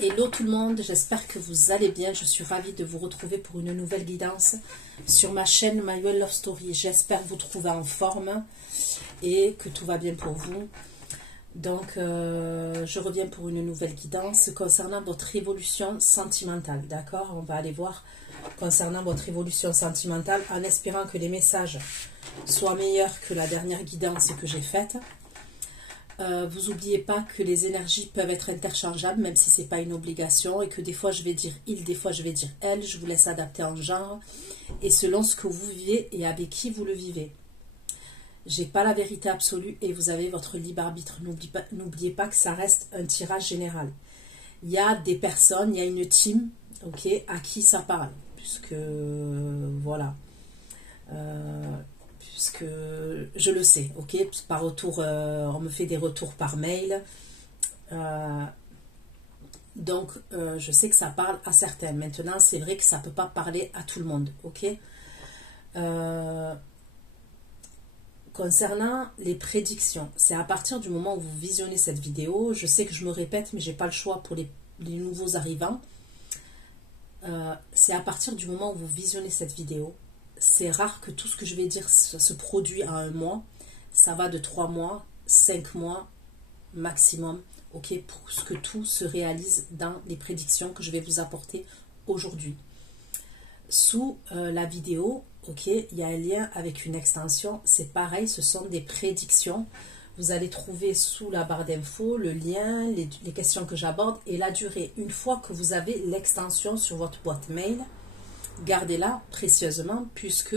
Hello tout le monde, j'espère que vous allez bien. Je suis ravie de vous retrouver pour une nouvelle guidance sur ma chaîne My Well Love Story. J'espère vous trouver en forme et que tout va bien pour vous. Donc, je reviens pour une nouvelle guidance concernant votre évolution sentimentale. D'accord? On va aller voir concernant votre évolution sentimentale en espérant que les messages soient meilleurs que la dernière guidance que j'ai faite. Vous n'oubliez pas que les énergies peuvent être interchangeables, même si ce n'est pas une obligation, et que des fois je vais dire il, des fois je vais dire elle. Je vous laisse adapter en genre et selon ce que vous vivez et avec qui vous le vivez. J'ai pas la vérité absolue et vous avez votre libre arbitre. N'oubliez pas que ça reste un tirage général. Il y a des personnes, il y a une team, ok, à qui ça parle, puisque voilà. Puisque je le sais, ok, par retour, on me fait des retours par mail, donc je sais que ça parle à certains. Maintenant, c'est vrai que ça ne peut pas parler à tout le monde, ok. Concernant les prédictions, c'est à partir du moment où vous visionnez cette vidéo, je sais que je me répète, mais j'ai pas le choix pour les nouveaux arrivants, c'est à partir du moment où vous visionnez cette vidéo. C'est rare que tout ce que je vais dire se produit en un mois. Ça va de 3 mois, 5 mois maximum, ok, pour que tout se réalise dans les prédictions que je vais vous apporter aujourd'hui. Sous la vidéo, ok, il y a un lien avec une extension. C'est pareil, ce sont des prédictions. Vous allez trouver sous la barre d'infos le lien, les questions que j'aborde et la durée. Une fois que vous avez l'extension sur votre boîte mail, gardez-la précieusement puisque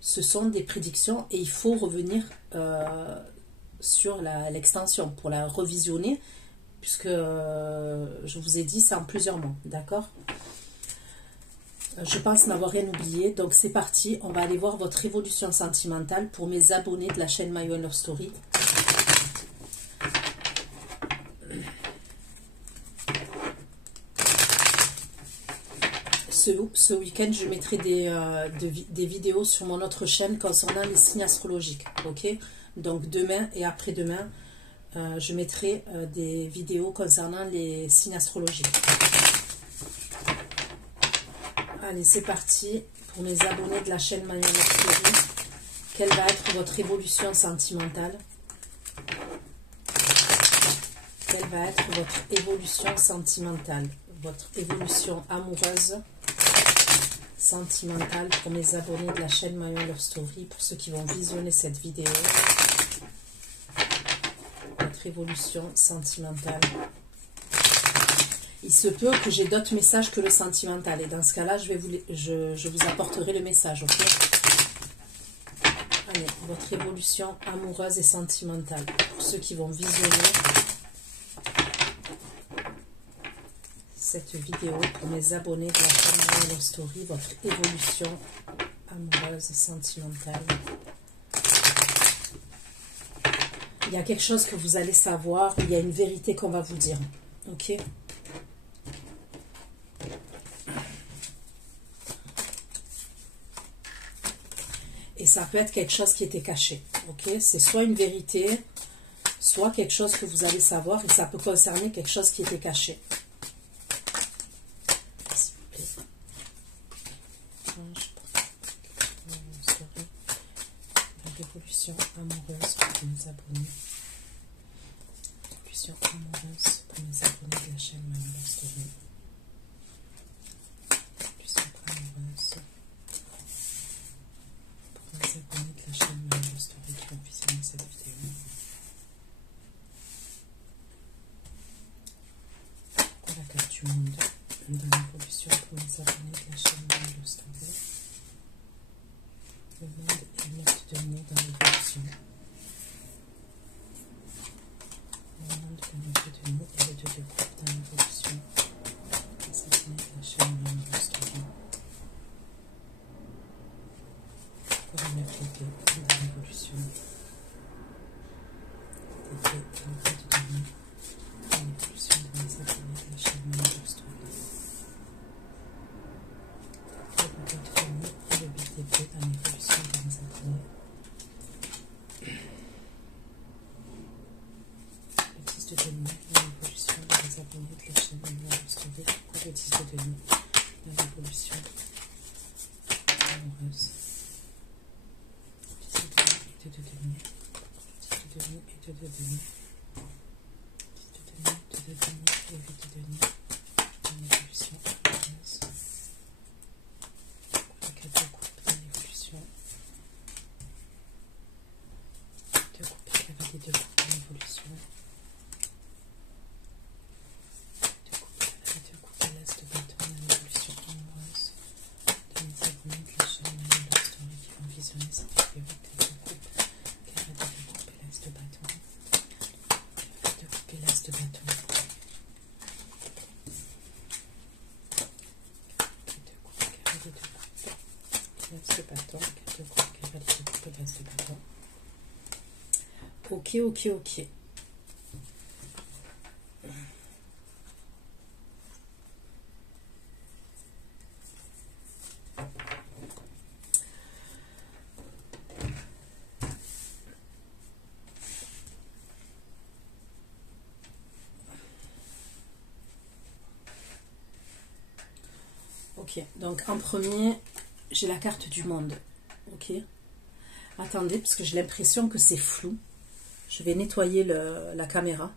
ce sont des prédictions et il faut revenir sur l'extension pour la revisionner puisque je vous ai dit c'est en plusieurs mois, d'accord? Je pense n'avoir rien oublié, donc c'est parti, on va aller voir votre évolution sentimentale pour mes abonnés de la chaîne My Well Love Story. Ce week-end, je mettrai des vidéos sur mon autre chaîne concernant les signes astrologiques. Ok, donc demain et après-demain, je mettrai des vidéos concernant les signes astrologiques. Allez, c'est parti pour mes abonnés de la chaîne My Well Love Story. Quelle va être votre évolution sentimentale? Quelle va être votre évolution sentimentale? Votre évolution amoureuse sentimentale pour mes abonnés de la chaîne My Well Love Story, pour ceux qui vont visionner cette vidéo. Votre évolution sentimentale. Il se peut que j'ai d'autres messages que le sentimental et dans ce cas-là, je vous apporterai le message, ok? Allez, votre évolution amoureuse et sentimentale pour ceux qui vont visionner cette vidéo, pour mes abonnés de la chaîne My Well Love Story, votre évolution amoureuse et sentimentale. Il y a quelque chose que vous allez savoir, il y a une vérité qu'on va vous dire, ok? Et ça peut être quelque chose qui était caché, ok? C'est soit une vérité, soit quelque chose que vous allez savoir et ça peut concerner quelque chose qui était caché. Révolution amoureuse pour mes abonnés. Révolution amoureuse pour mes abonnés de la chaîne My Well Love Story. Révolution amoureuse pour mes abonnés de la chaîne My Well Love Story qui vont visionner cette vidéo. Pour la carte du monde, dans l'évolution pour mes abonnés de la chaîne My Well Love Story. Le monde est monte de nous dans l'évolution. Le monde est monte de nous et le deux de groupe dans l'évolution. C'est la chaîne My Well Love Story. Pour remettre les deux dans l'évolution. Des deux dans le monde de nous dans l'évolution de mes abonnés de la chaîne My Well Love Story. Le bouquet de famille et le 8 d'épée dans l'évolution de mes abonnés. Le 10 de denier dans l'évolution de mes abonnés de la chaîne. le 10 de denier, la révolution amoureuse. 10 de denier et 2 de denier. 10 de denier et 2 de denier. 10 de denier, 2 de denier et 8 de denier. La révolution amoureuse. La 4 de coupe, la révolution. 2 coupes, la cavalier de coupe, la révolution. Ok, ok, ok. Ok, donc en premier, j'ai la carte du monde. Ok. Attendez, parce que j'ai l'impression que c'est flou. Je vais nettoyer la caméra.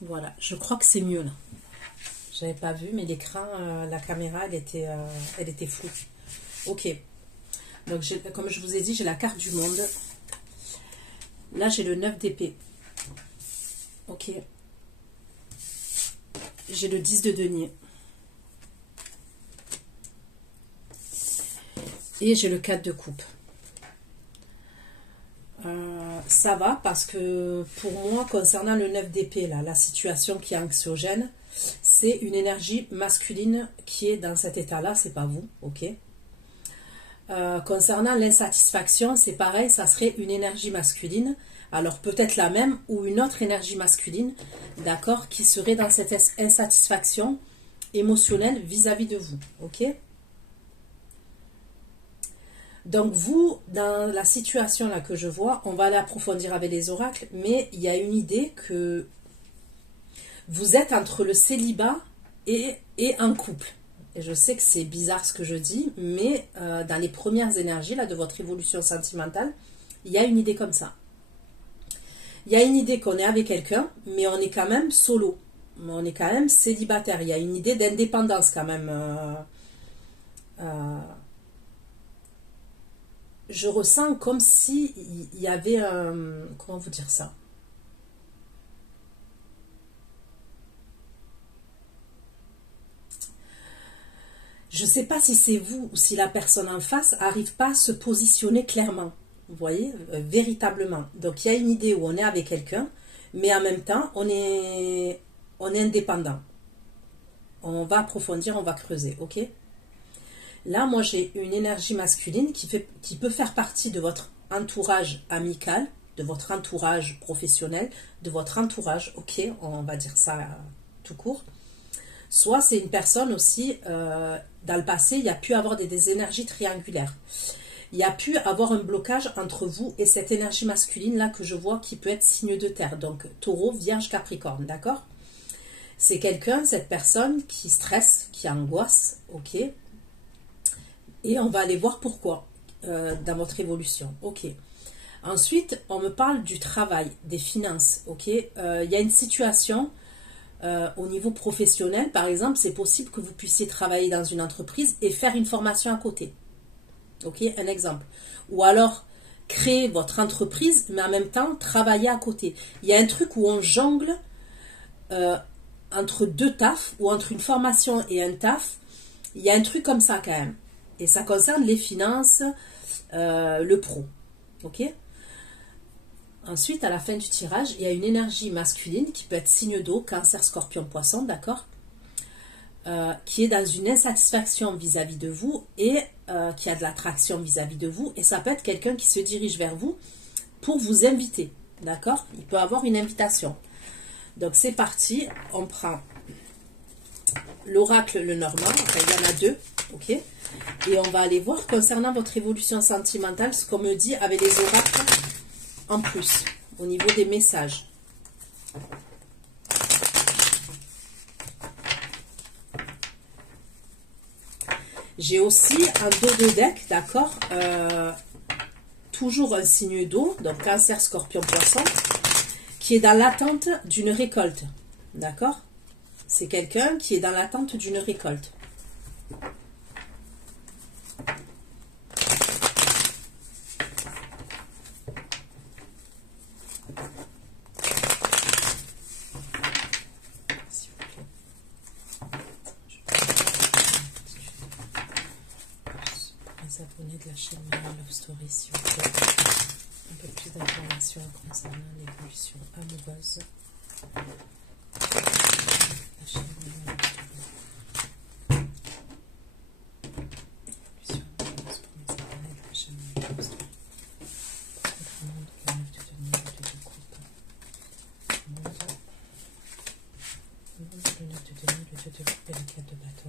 Voilà, je crois que c'est mieux là. J'avais pas vu, mais l'écran, la caméra, elle était floue. Ok. Donc, comme je vous ai dit, j'ai la carte du monde. Là, j'ai le 9 d'épée. Ok. J'ai le 10 de denier. Et j'ai le 4 de coupe. Ça va parce que pour moi, concernant le 9 d'épée, là, la situation qui est anxiogène, c'est une énergie masculine qui est dans cet état-là, c'est pas vous, ok. Concernant l'insatisfaction, c'est pareil, ça serait une énergie masculine, alors peut-être la même ou une autre énergie masculine, d'accord, qui serait dans cette insatisfaction émotionnelle vis-à-vis de vous, ok. Donc vous, dans la situation là que je vois, on va aller approfondir avec les oracles, mais il y a une idée que vous êtes entre le célibat et un couple. Et je sais que c'est bizarre ce que je dis, mais dans les premières énergies là, de votre évolution sentimentale, il y a une idée comme ça. Il y a une idée qu'on est avec quelqu'un, mais on est quand même solo. On est quand même célibataire. Il y a une idée d'indépendance quand même. Je ressens comme si il y avait un... Comment vous dire ça? Je ne sais pas si c'est vous ou si la personne en face n'arrive pas à se positionner clairement. Vous voyez, véritablement. Donc il y a une idée où on est avec quelqu'un, mais en même temps, on est indépendant. On va approfondir, on va creuser, ok? Là, moi, j'ai une énergie masculine qui peut faire partie de votre entourage amical, de votre entourage professionnel, de votre entourage, ok, on va dire ça tout court. Soit c'est une personne aussi, dans le passé, il y a pu avoir des énergies triangulaires. Il y a pu avoir un blocage entre vous et cette énergie masculine-là que je vois qui peut être signe de terre. Donc, taureau, vierge, capricorne, d'accord? C'est quelqu'un, cette personne, qui stresse, qui angoisse, ok? Et on va aller voir pourquoi dans votre évolution. Ok. Ensuite, on me parle du travail, des finances. Ok. Il y a une situation au niveau professionnel, par exemple, c'est possible que vous puissiez travailler dans une entreprise et faire une formation à côté. Ok. Un exemple. Ou alors créer votre entreprise, mais en même temps travailler à côté. Il y a un truc où on jongle entre deux tafs ou entre une formation et un taf. Il y a un truc comme ça quand même. Et ça concerne les finances, le pro. Ok? Ensuite, à la fin du tirage, il y a une énergie masculine qui peut être signe d'eau, cancer, scorpion, poisson, d'accord? Qui est dans une insatisfaction vis-à-vis de vous et qui a de l'attraction vis-à-vis de vous. Et ça peut être quelqu'un qui se dirige vers vous pour vous inviter, d'accord? Il peut avoir une invitation. Donc, c'est parti. On prend l'oracle, le normand. Enfin, il y en a deux, ok? Et on va aller voir concernant votre évolution sentimentale, ce qu'on me dit avec les oracles en plus, au niveau des messages. J'ai aussi un dos de deck, d'accord, toujours un signe d'eau, donc Cancer, Scorpion, Poisson, qui est dans l'attente d'une récolte, d'accord. C'est quelqu'un qui est dans l'attente d'une récolte. Abonnés de la chaîne Myriam Love Story, si vous plaît, un peu plus d'informations concernant l'évolution amoureuse. La chaîne Myriam Love Story. Évolution amoureuse pour mes abonnés de la chaîne Myriam Love Story. Pour le monde, le 9 de denier, le 2 de coupe. Le monde, le 9 de denier, le 2 de coupe et le 4 de bâton.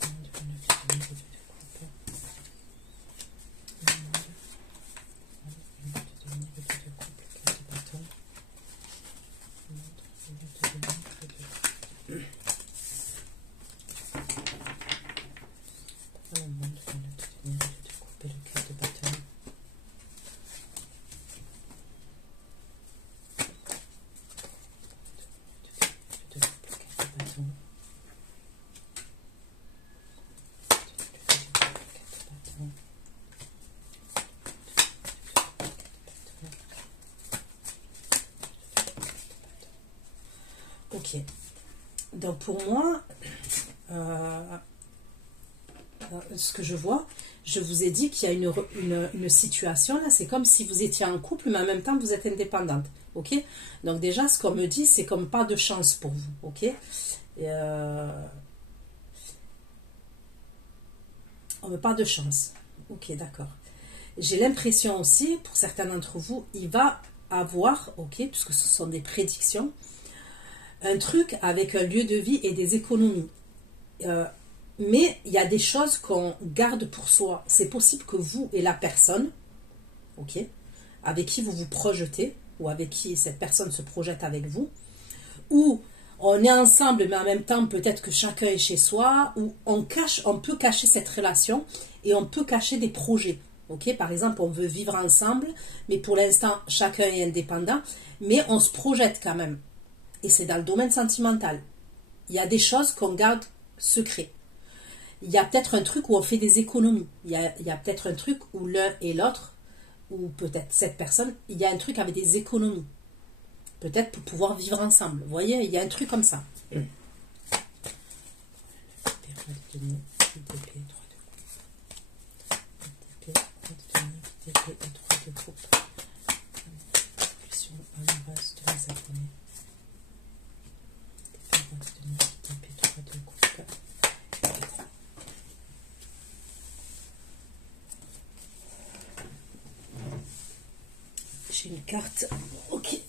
Le monde, le 9 de denier, le 2 de coupe. Ok, donc pour moi, ce que je vois, je vous ai dit qu'il y a une situation là, c'est comme si vous étiez en couple, mais en même temps vous êtes indépendante, ok. Donc déjà, ce qu'on me dit, c'est comme pas de chance pour vous, ok. On me parle de chance, ok, d'accord. J'ai l'impression aussi, pour certains d'entre vous, il va avoir, ok, puisque ce sont des prédictions, un truc avec un lieu de vie et des économies. Mais il y a des choses qu'on garde pour soi. C'est possible que vous et la personne, ok, avec qui vous vous projetez, ou avec qui cette personne se projette avec vous, ou on est ensemble, mais en même temps, peut-être que chacun est chez soi, ou on peut cacher cette relation, et on peut cacher des projets. Ok, par exemple, on veut vivre ensemble, mais pour l'instant, chacun est indépendant, mais on se projette quand même. Et c'est dans le domaine sentimental. Il y a des choses qu'on garde secret. Il y a peut-être un truc où on fait des économies. Il y a peut-être un truc où l'un et l'autre, ou peut-être cette personne, il y a un truc avec des économies. Peut-être pour pouvoir vivre ensemble. Vous voyez, il y a un truc comme ça. J'ai une carte. Ok.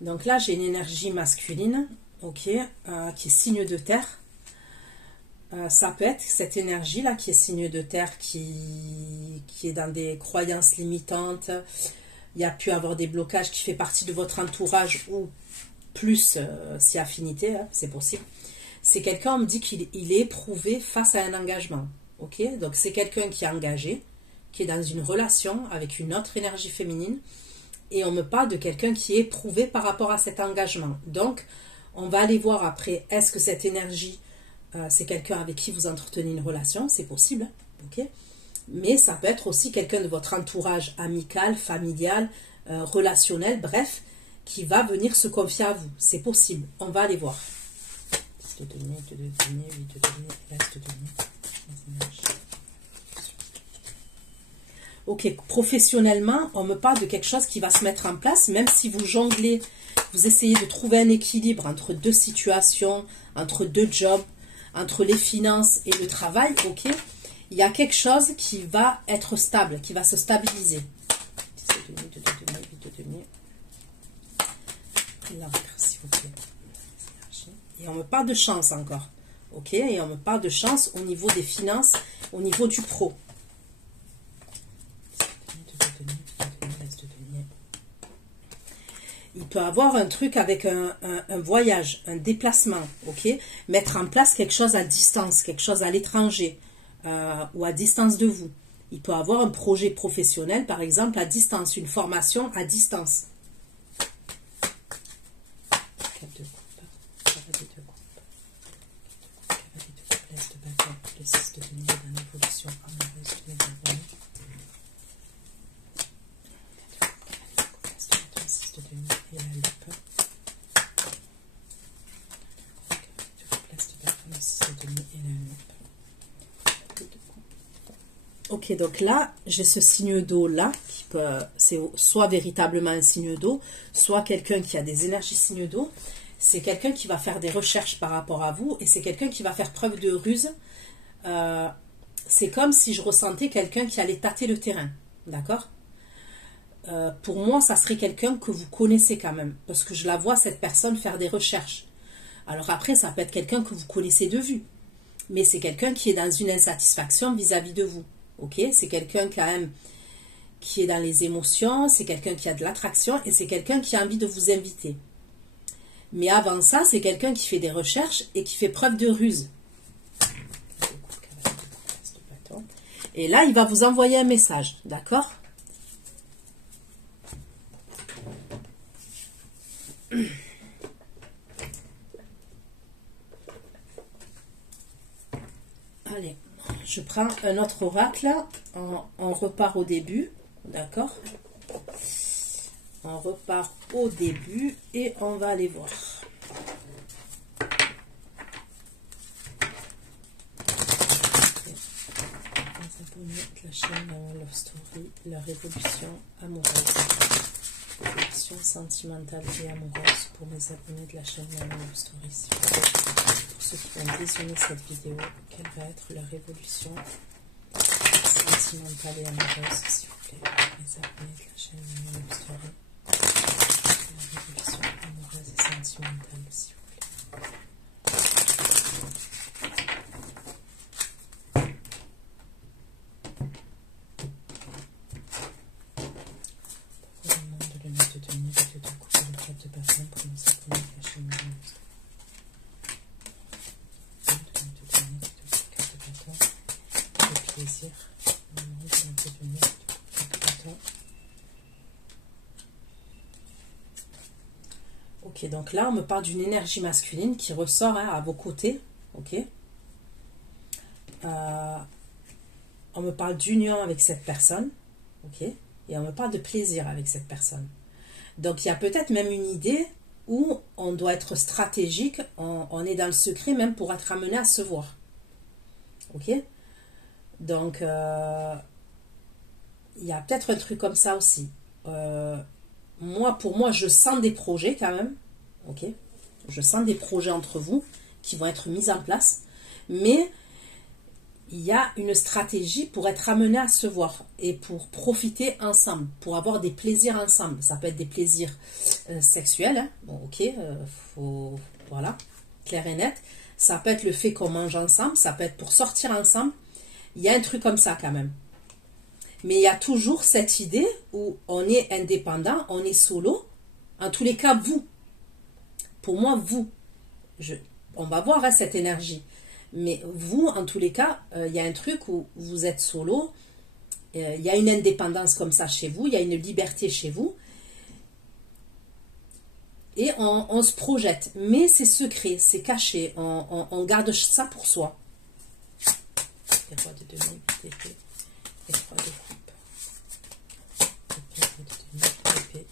Donc là, j'ai une énergie masculine, ok, qui est signe de terre. Ça peut être cette énergie-là qui est signe de terre, qui est dans des croyances limitantes. Il y a pu avoir des blocages qui fait partie de votre entourage ou plus si affinité, hein, c'est possible. C'est quelqu'un, on me dit qu'il est éprouvé face à un engagement. Ok, donc c'est quelqu'un qui est engagé, qui est dans une relation avec une autre énergie féminine. Et on me parle de quelqu'un qui est éprouvé par rapport à cet engagement. Donc, on va aller voir après, est-ce que cette énergie, c'est quelqu'un avec qui vous entretenez une relation? C'est possible, ok. Mais ça peut être aussi quelqu'un de votre entourage amical, familial, relationnel, bref, qui va venir se confier à vous. C'est possible, on va aller voir. 10 de denier, 2 de denier, 8 de denier, reste de denier. Ok, professionnellement, on me parle de quelque chose qui va se mettre en place, même si vous jonglez, vous essayez de trouver un équilibre entre deux situations, entre deux jobs, entre les finances et le travail, ok, il y a quelque chose qui va être stable, qui va se stabiliser. 10 de denier, 2 de denier, 8 de denier. L'encre, s'il vous plaît. Et on me parle de chance encore, ok, et on me parle de chance au niveau des finances, au niveau du pro. Il peut avoir un truc avec un voyage, un déplacement, ok? Mettre en place quelque chose à distance, quelque chose à l'étranger ou à distance de vous. Il peut avoir un projet professionnel, par exemple, à distance, une formation à distance. Cavalier de coupe, cavalier de l'As de bâton, le 6 de denier dans l'évolution amoureuse de mes abonnés. L'As de denier et la loupe. L'As de bâton, le 6 de denier et la loupe. Ok, donc là, j'ai ce signe d'eau là, qui peut, c'est soit véritablement un signe d'eau, soit quelqu'un qui a des énergies signes d'eau. C'est quelqu'un qui va faire des recherches par rapport à vous, et c'est quelqu'un qui va faire preuve de ruse. C'est comme si je ressentais quelqu'un qui allait tâter le terrain, d'accord? Pour moi, ça serait quelqu'un que vous connaissez quand même, parce que je la vois, cette personne, faire des recherches. Alors après, ça peut être quelqu'un que vous connaissez de vue, mais c'est quelqu'un qui est dans une insatisfaction vis-à-vis de vous. Ok, c'est quelqu'un quand même qui est dans les émotions, c'est quelqu'un qui a de l'attraction et c'est quelqu'un qui a envie de vous inviter. Mais avant ça, c'est quelqu'un qui fait des recherches et qui fait preuve de ruse. Et là, il va vous envoyer un message, d'accord? Allez. Je prends un autre oracle, on repart au début, d'accord? On repart au début et on va aller voir. Les abonnés de la chaîne Love Story, la révolution amoureuse. Révolution sentimentale et amoureuse pour mes abonnés de la chaîne Love Story. Pour ceux qui vont visionner cette vidéo, quelle va être la révolution sentimentale et amoureuse, s'il vous plaît, les abonnés de la chaîne Love Story. La révolution amoureuse et sentimentale, s'il vous plaît. Pourquoi le monde, le 9 de denier, le 2 de coupe et le 4 de bâton pour nos abonnés de la chaîne Love Story. Plaisir, ok, donc là on me parle d'une énergie masculine qui ressort à vos côtés, ok. On me parle d'union avec cette personne, ok, et on me parle de plaisir avec cette personne. Donc il y a peut-être même une idée où on doit être stratégique, on est dans le secret même pour être amené à se voir, ok. Donc, il y a peut-être un truc comme ça aussi. Pour moi, je sens des projets quand même. Ok, je sens des projets entre vous qui vont être mis en place. Mais il y a une stratégie pour être amené à se voir et pour profiter ensemble, pour avoir des plaisirs ensemble. Ça peut être des plaisirs sexuels. Hein. Bon, ok, voilà, clair et net. Ça peut être le fait qu'on mange ensemble. Ça peut être pour sortir ensemble. Il y a un truc comme ça quand même. Mais il y a toujours cette idée où on est indépendant, on est solo. En tous les cas, vous. Pour moi, vous. On va voir hein, cette énergie. Mais vous, en tous les cas, il y a un truc où vous êtes solo. Il y a une indépendance comme ça chez vous. Il y a une liberté chez vous. Et on se projette. Mais c'est secret, c'est caché. On garde ça pour soi. Les rois de denier, épée, et 3 de coupe. Épée, roi de denier, épée,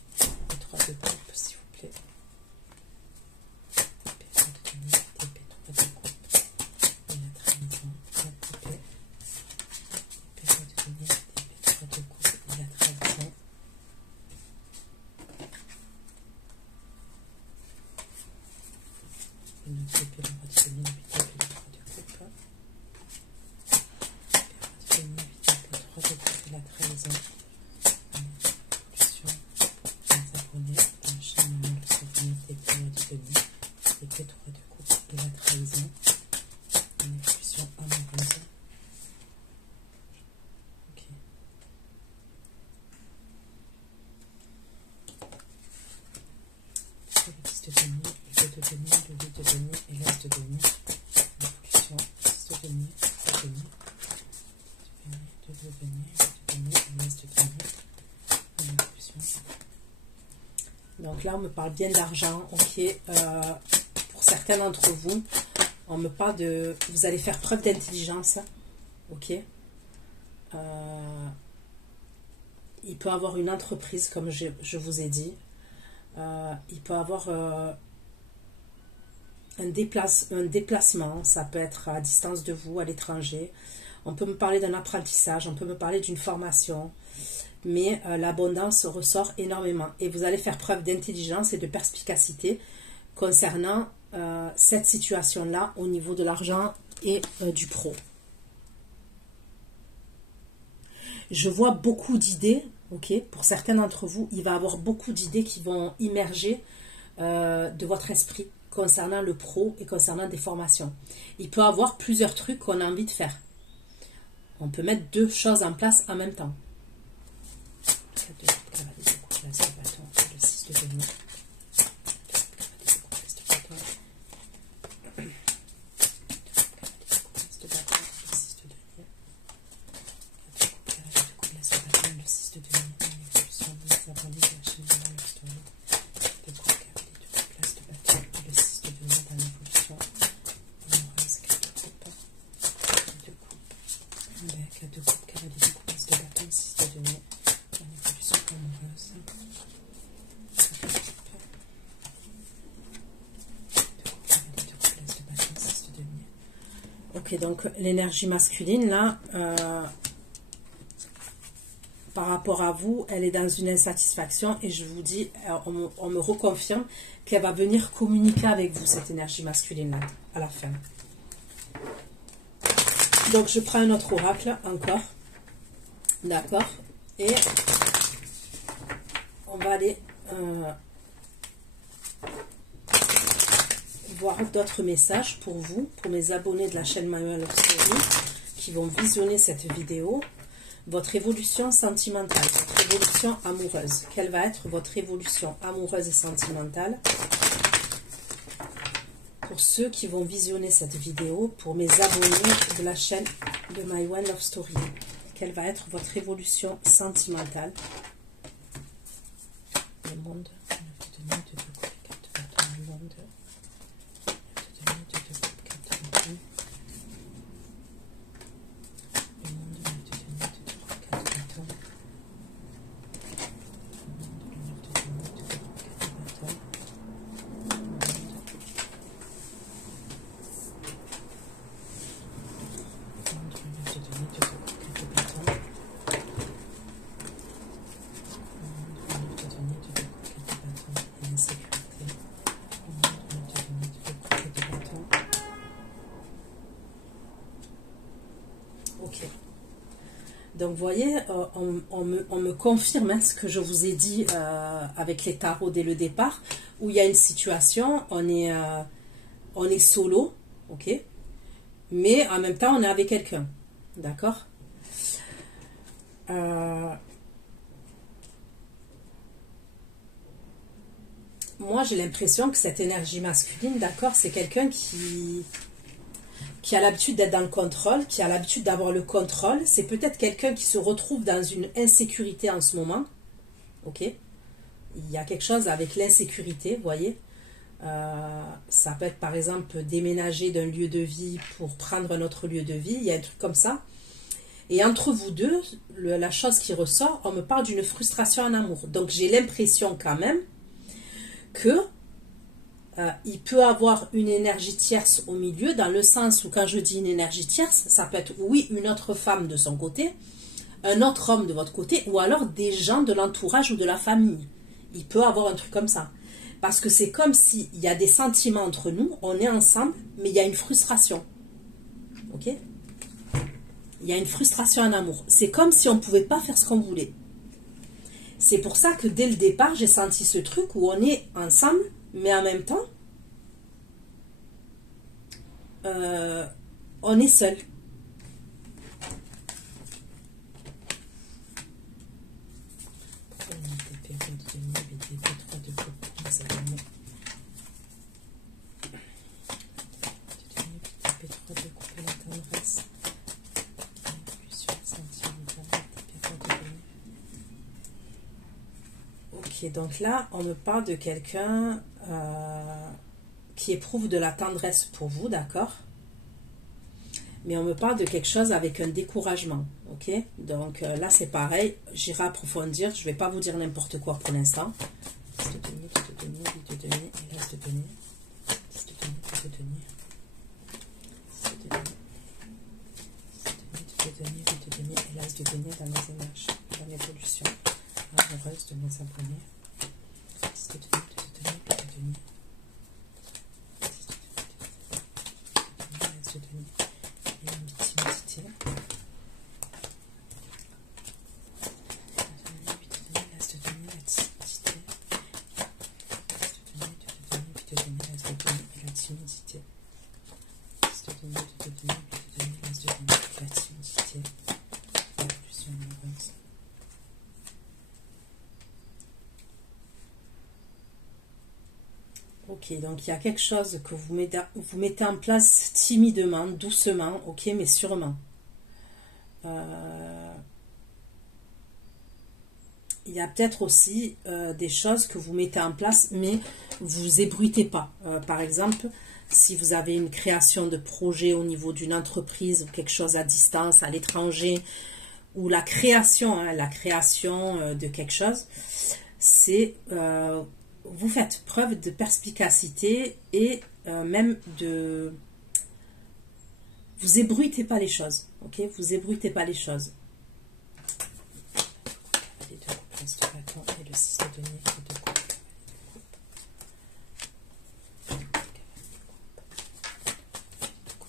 et 3 de coupe, s'il vous plaît. Épée, roi de denier, épée, 3 de coupe. Et la trahison, la épée. Épée, roi de denier, épée, 3 de coupe, et la trahison. Une autre épée, le roi de denier, épée, 3 de coupe. La trahison, la révolution pour les abonnés de la chaîne Love Story, épée de denier, épée 3 de coupe et la trahison, une évolution amoureuse. Ok. de denier, le 2 de denier, le 8 de denier et l'as de denier. Impulsion, 6 de denier, 2 de denier, 2 de denier, 2 de denier et l'as de denier. Impulsion. Donc là, on me parle bien d'argent, ok. Pour certains d'entre vous, on me parle de... Vous allez faire preuve d'intelligence, ok. Il peut avoir une entreprise, comme je vous ai dit. Il peut avoir un déplacement, ça peut être à distance de vous, à l'étranger. On peut me parler d'un apprentissage, on peut me parler d'une formation. Mais l'abondance ressort énormément. Et vous allez faire preuve d'intelligence et de perspicacité concernant cette situation-là au niveau de l'argent et du pro. Je vois beaucoup d'idées, ok. Pour certains d'entre vous, il va y avoir beaucoup d'idées qui vont immerger de votre esprit concernant le pro et concernant des formations. Il peut y avoir plusieurs trucs qu'on a envie de faire. On peut mettre deux choses en place en même temps. Le 6 de denier. Ok, donc l'énergie masculine, là, par rapport à vous, elle est dans une insatisfaction et je vous dis, on me reconfirme qu'elle va venir communiquer avec vous, cette énergie masculine-là, à la fin. Donc, je prends un autre oracle, encore, d'accord, et on va aller voir d'autres messages pour vous, pour mes abonnés de la chaîne My Love Story qui vont visionner cette vidéo. Votre évolution sentimentale, votre évolution amoureuse. Quelle va être votre évolution amoureuse et sentimentale pour ceux qui vont visionner cette vidéo, pour mes abonnés de la chaîne de My Love Story. Quelle va être votre évolution sentimentale? Le monde, le monde. Donc, vous voyez, on me confirme hein, ce que je vous ai dit avec les tarots dès le départ, où il y a une situation, on est solo, ok, mais en même temps, on est avec quelqu'un, d'accord. Moi, j'ai l'impression que cette énergie masculine, d'accord, c'est quelqu'un qui a l'habitude d'être dans le contrôle, qui a l'habitude d'avoir le contrôle. C'est peut-être quelqu'un qui se retrouve dans une insécurité en ce moment. Ok. Il y a quelque chose avec l'insécurité, vous voyez. Ça peut être par exemple déménager d'un lieu de vie pour prendre un autre lieu de vie. Il y a un truc comme ça. Et entre vous deux, la chose qui ressort, on me parle d'une frustration en amour. Donc j'ai l'impression quand même que il peut avoir une énergie tierce au milieu, dans le sens où quand je dis une énergie tierce, ça peut être oui une autre femme de son côté, un autre homme de votre côté, ou alors des gens de l'entourage ou de la famille. Il peut avoir un truc comme ça. Parce que c'est comme s'il y a des sentiments entre nous, on est ensemble, mais il y a une frustration. Ok? Il y a une frustration en amour. C'est comme si on ne pouvait pas faire ce qu'on voulait. C'est pour ça que dès le départ, j'ai senti ce truc où on est ensemble, mais en même temps, on est seul. Ok, donc là, on me parle de quelqu'un qui éprouve de la tendresse pour vous, d'accord? Mais on me parle de quelque chose avec un découragement, ok? Donc là, c'est pareil, j'irai approfondir, je ne vais pas vous dire n'importe quoi pour l'instant. Et là, se tenir. Et là, se tenir dans mes énergies, dans l'évolution amoureuse de mes abonnés. Se tenir. Et l'intimité. Ok, donc il y a quelque chose que vous mettez en place timidement, doucement, ok, mais sûrement. Il y a peut-être aussi des choses que vous mettez en place, mais vous ébruitez pas. Par exemple, si vous avez une création de projet au niveau d'une entreprise ou quelque chose à distance, à l'étranger, ou la création de quelque chose, c'est vous faites preuve de perspicacité et même de... Vous ébruitez pas les choses, ok? Vous ébruitez pas les choses. Les deux places de bâton et le 6 de denier, les deux coupes.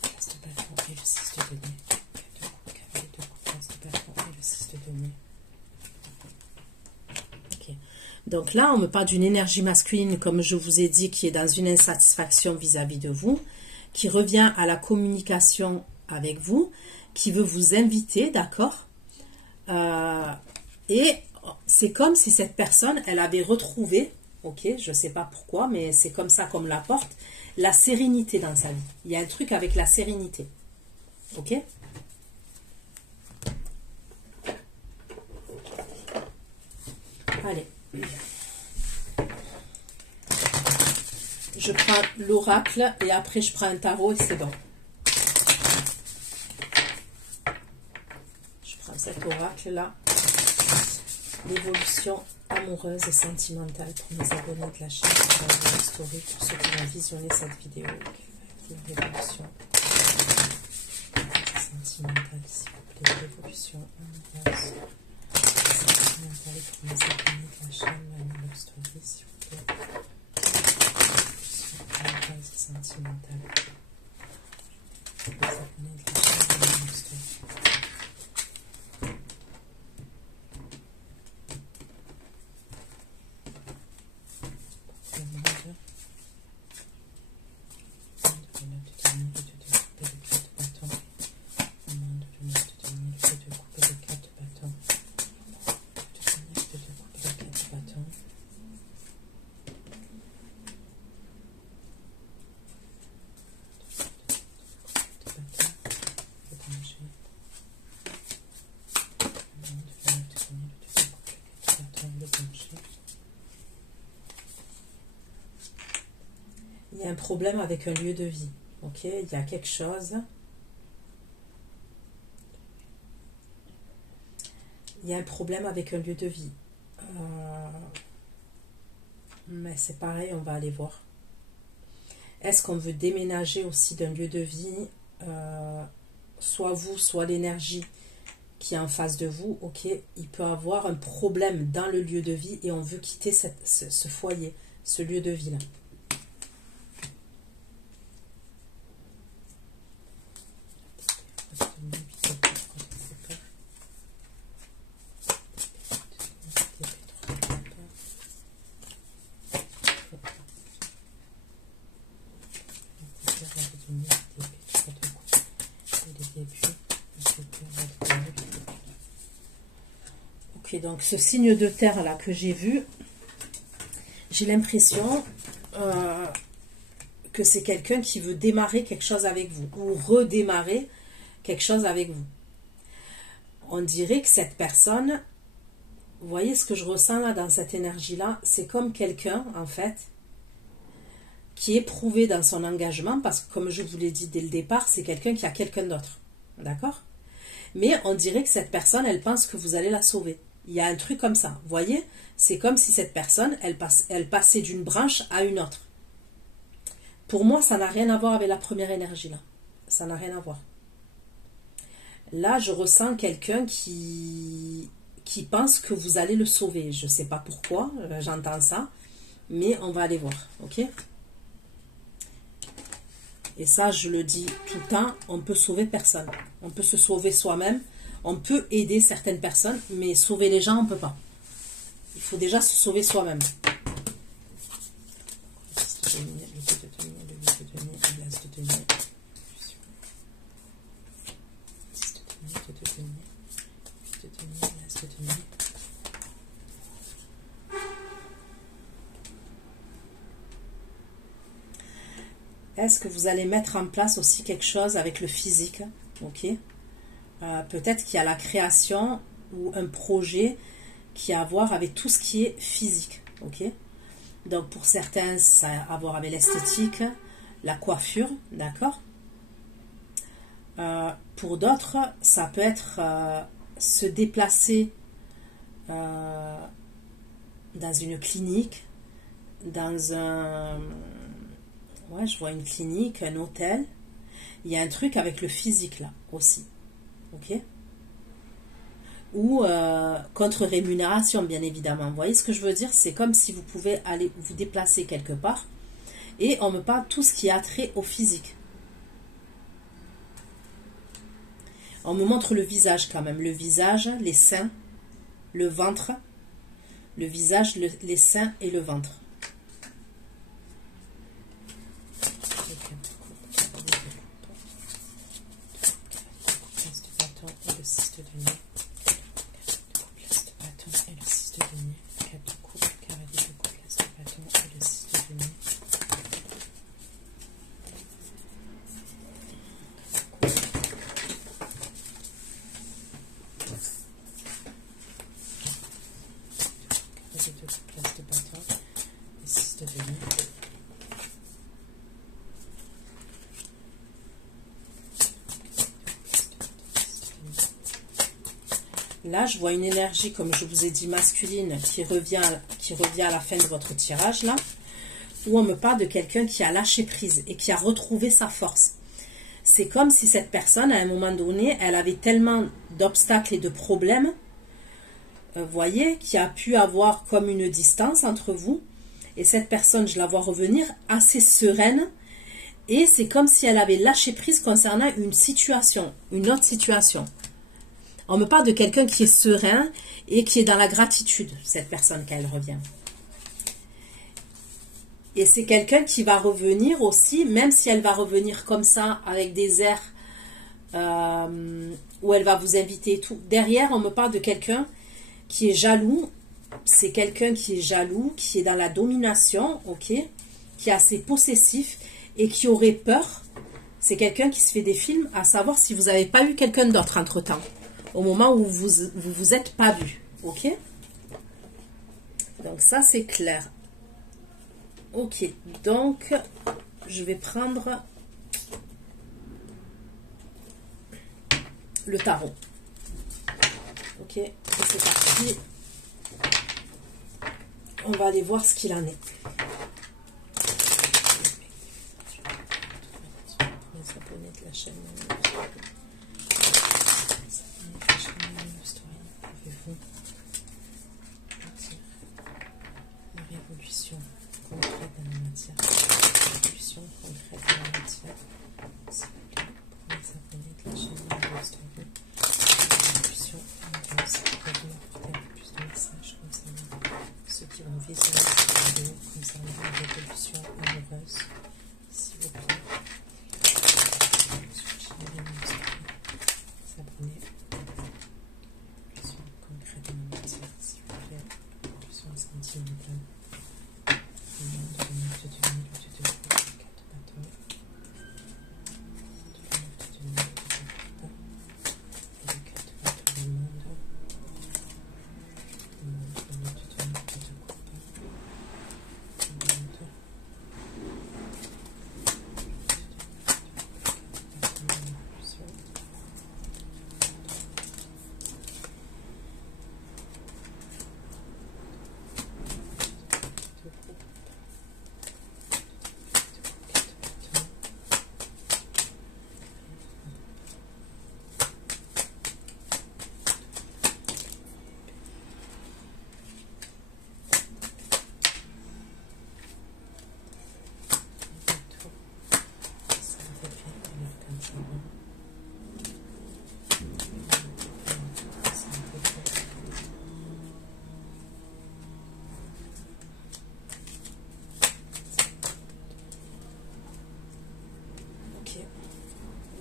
Place de bâton et le 6 de denier. Les deux coupes, place de bâton et le 6 de denier. Donc là, on me parle d'une énergie masculine, comme je vous ai dit, qui est dans une insatisfaction vis-à-vis de vous, qui revient à la communication avec vous, qui veut vous inviter, d'accord? Et c'est comme si cette personne, elle avait retrouvé, ok, je ne sais pas pourquoi, mais c'est comme ça qu'on me l'apporte, la sérénité dans sa vie. Il y a un truc avec la sérénité, ok? Allez. Je prends l'oracle et après je prends un tarot et c'est bon. Je prends cet oracle là. L'évolution amoureuse et sentimentale pour mes abonnés de la chaîne Story, pour ceux qui vont visionner cette vidéo. L'évolution sentimentale, s'il vous plaît. L'évolution amoureuse sentimentale pour mes abonnés de la chaîne Story, s'il vous plaît. Sentimentale. Les abonnés de la chaîne Story. Il y a un problème avec un lieu de vie, ok? Il y a quelque chose. Il y a un problème avec un lieu de vie. Mais c'est pareil, on va aller voir. Est-ce qu'on veut déménager aussi d'un lieu de vie, soit vous, soit l'énergie qui est en face de vous, ok? Il peut avoir un problème dans le lieu de vie et on veut quitter ce foyer, ce lieu de vie-là. Ok, donc ce signe de terre là que j'ai vu, j'ai l'impression que c'est quelqu'un qui veut démarrer quelque chose avec vous ou redémarrer quelque chose avec vous. On dirait que cette personne vous voyez ce que je ressens là dans cette énergie-là? C'est comme quelqu'un, en fait, qui est prouvé dans son engagement, parce que comme je vous l'ai dit dès le départ, c'est quelqu'un qui a quelqu'un d'autre. D'accord? Mais on dirait que cette personne, elle pense que vous allez la sauver. Il y a un truc comme ça. Vous voyez? C'est comme si cette personne, elle passait d'une branche à une autre. Pour moi, ça n'a rien à voir avec la première énergie là. Ça n'a rien à voir. Là, je ressens quelqu'un qui pense que vous allez le sauver. Je ne sais pas pourquoi, j'entends ça, mais on va aller voir, ok? Et ça, je le dis tout le temps, on peut sauver personne. On peut se sauver soi-même, on peut aider certaines personnes, mais sauver les gens, on ne peut pas. Il faut déjà se sauver soi-même. Est-ce que vous allez mettre en place aussi quelque chose avec le physique? Ok. Peut-être qu'il y a la création ou un projet qui a à voir avec tout ce qui est physique. Ok. Donc pour certains, ça a à voir avec l'esthétique, la coiffure, d'accord. Pour d'autres, ça peut être se déplacer dans une clinique, dans un... Ouais, je vois une clinique, un hôtel. Il y a un truc avec le physique là aussi. Ok? Ou contre rémunération, bien évidemment. Vous voyez ce que je veux dire? C'est comme si vous pouvez aller vous déplacer quelque part. Et on me parle tout ce qui a trait au physique. On me montre le visage quand même. Le visage, les seins, le ventre. Le visage, les seins et le ventre. Là, je vois une énergie, comme je vous ai dit, masculine, qui revient à la fin de votre tirage, là, où on me parle de quelqu'un qui a lâché prise et qui a retrouvé sa force. C'est comme si cette personne, à un moment donné, elle avait tellement d'obstacles et de problèmes, vous voyez, qui a pu avoir comme une distance entre vous. Et cette personne, je la vois revenir assez sereine. Et c'est comme si elle avait lâché prise concernant une situation, une autre situation. On me parle de quelqu'un qui est serein et qui est dans la gratitude, cette personne, quand elle revient. Et c'est quelqu'un qui va revenir aussi, même si elle va revenir comme ça, avec des airs où elle va vous inviter et tout. Derrière, on me parle de quelqu'un qui est jaloux. C'est quelqu'un qui est jaloux, qui est dans la domination, ok, qui est assez possessif et qui aurait peur. C'est quelqu'un qui se fait des films, à savoir si vous n'avez pas eu quelqu'un d'autre entre-temps, au moment où vous êtes pas vu, ok. Donc ça, c'est clair. Ok, donc je vais prendre le tarot. Ok, et c'est parti. On va aller voir ce qu'il en est. Les abonnés de la chaîne. Pouvez-vous la révolution concrète dans la matière? Révolution concrète dans la matière. S'il vous plaît, pour les abonnés de la chaîne. Révolution amoureuse. Pouvez-vous apporter un peu plus de messages concernant ceux qui vont visionner cette vidéo concernant la révolution amoureuse, s'il vous plaît. S'abonner. Révolution concrète dans la matière, s'il vous plaît. Révolution sentimentale. Le monde de l'unité de l'unité de l'unité de 4 bâtons. De l'unité de l'unité de 4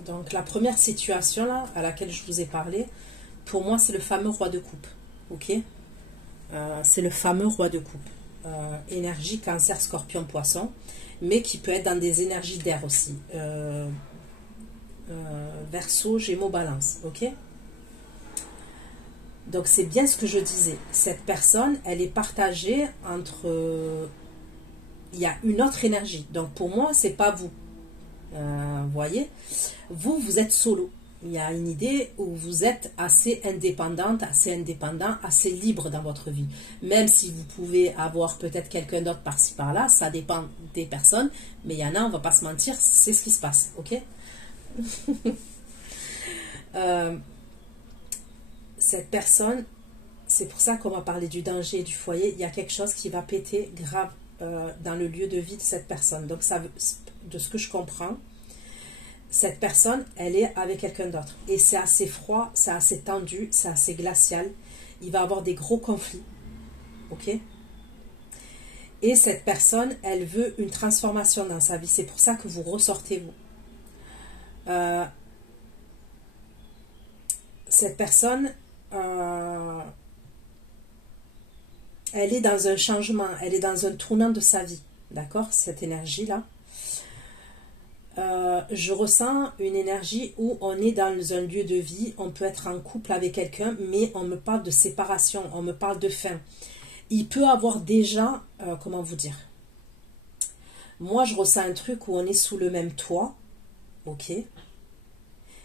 Donc la première situation là à laquelle je vous ai parlé, pour moi c'est le fameux roi de coupe, ok. C'est le fameux roi de coupe, énergie cancer, scorpion, poisson, mais qui peut être dans des énergies d'air aussi, verseau, gémeaux, balance, ok. Donc c'est bien ce que je disais, cette personne elle est partagée entre, il y a une autre énergie, donc pour moi c'est pas vous. Voyez, vous êtes solo. Il y a une idée où vous êtes assez indépendante, assez indépendant, assez libre dans votre vie. Même si vous pouvez avoir peut-être quelqu'un d'autre par-ci par-là, ça dépend des personnes, mais il y en a, on va pas se mentir, c'est ce qui se passe, ok. Cette personne, c'est pour ça qu'on va parler du danger et du foyer, il y a quelque chose qui va péter grave dans le lieu de vie de cette personne. Donc ça, de ce que je comprends, cette personne, elle est avec quelqu'un d'autre. Et c'est assez froid, c'est assez tendu, c'est assez glacial. Il va avoir des gros conflits. Ok? Et cette personne, elle veut une transformation dans sa vie. C'est pour ça que vous ressortez, vous. Cette personne, elle est dans un changement, elle est dans un tournant de sa vie. D'accord? Cette énergie-là. Je ressens une énergie où on est dans un lieu de vie, on peut être en couple avec quelqu'un, mais on me parle de séparation, on me parle de fin. Il peut avoir déjà, comment vous dire, moi je ressens un truc où on est sous le même toit, ok,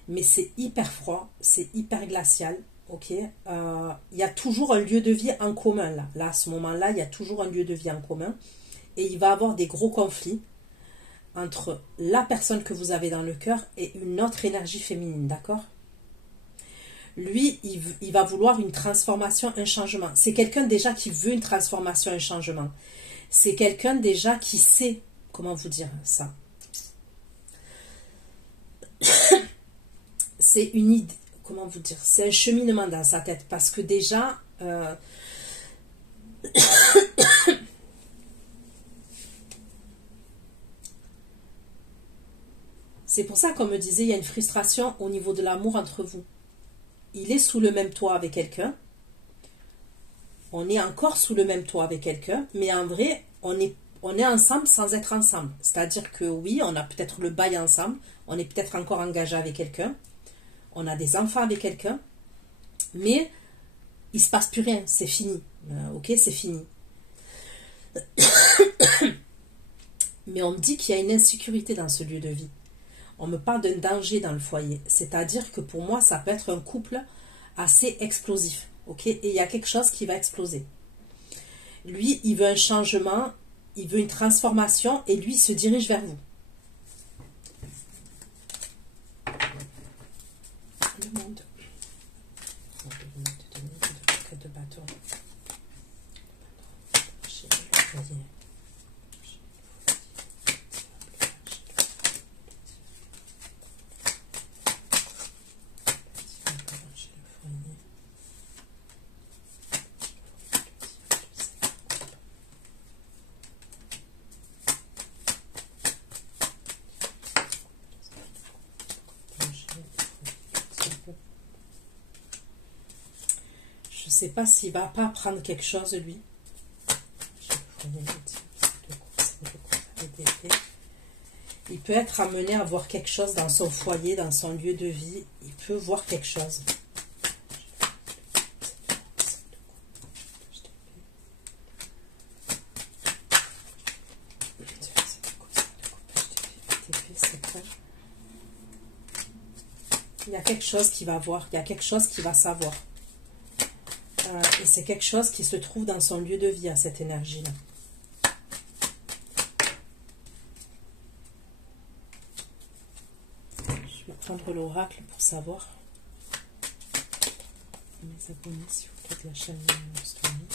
mais c'est hyper froid, c'est hyper glacial, ok. Il y a toujours un lieu de vie en commun, là à ce moment-là, il y a toujours un lieu de vie en commun, et il va avoir des gros conflits entre la personne que vous avez dans le cœur et une autre énergie féminine, d'accord? Lui, il va vouloir une transformation, un changement. C'est quelqu'un déjà qui veut une transformation, un changement. C'est quelqu'un déjà qui sait, comment vous dire ça? C'est une idée, comment vous dire? C'est un cheminement dans sa tête, parce que déjà... C'est pour ça qu'on me disait, il y a une frustration au niveau de l'amour entre vous. Il est sous le même toit avec quelqu'un. On est encore sous le même toit avec quelqu'un, mais en vrai, on est ensemble sans être ensemble. C'est-à-dire que oui, on a peut-être le bail ensemble, on est peut-être encore engagé avec quelqu'un, on a des enfants avec quelqu'un, mais il ne se passe plus rien, c'est fini. Ok, c'est fini. Mais on me dit qu'il y a une insécurité dans ce lieu de vie. On me parle d'un danger dans le foyer. C'est-à-dire que pour moi, ça peut être un couple assez explosif. Ok? Et il y a quelque chose qui va exploser. Lui, il veut un changement, il veut une transformation et lui, il se dirige vers vous. Le monde. De bateau. Je sais pas s'il va pas apprendre quelque chose, lui. Il peut être amené à voir quelque chose dans son foyer, dans son lieu de vie. Il peut voir quelque chose. Il y a quelque chose qu'il va voir, il y a quelque chose qu'il va savoir. Et c'est quelque chose qui se trouve dans son lieu de vie, à cette énergie-là. Je vais prendre l'oracle pour savoir. Mes abonnés, s'il vous plaît, de la chaîne Astronomie.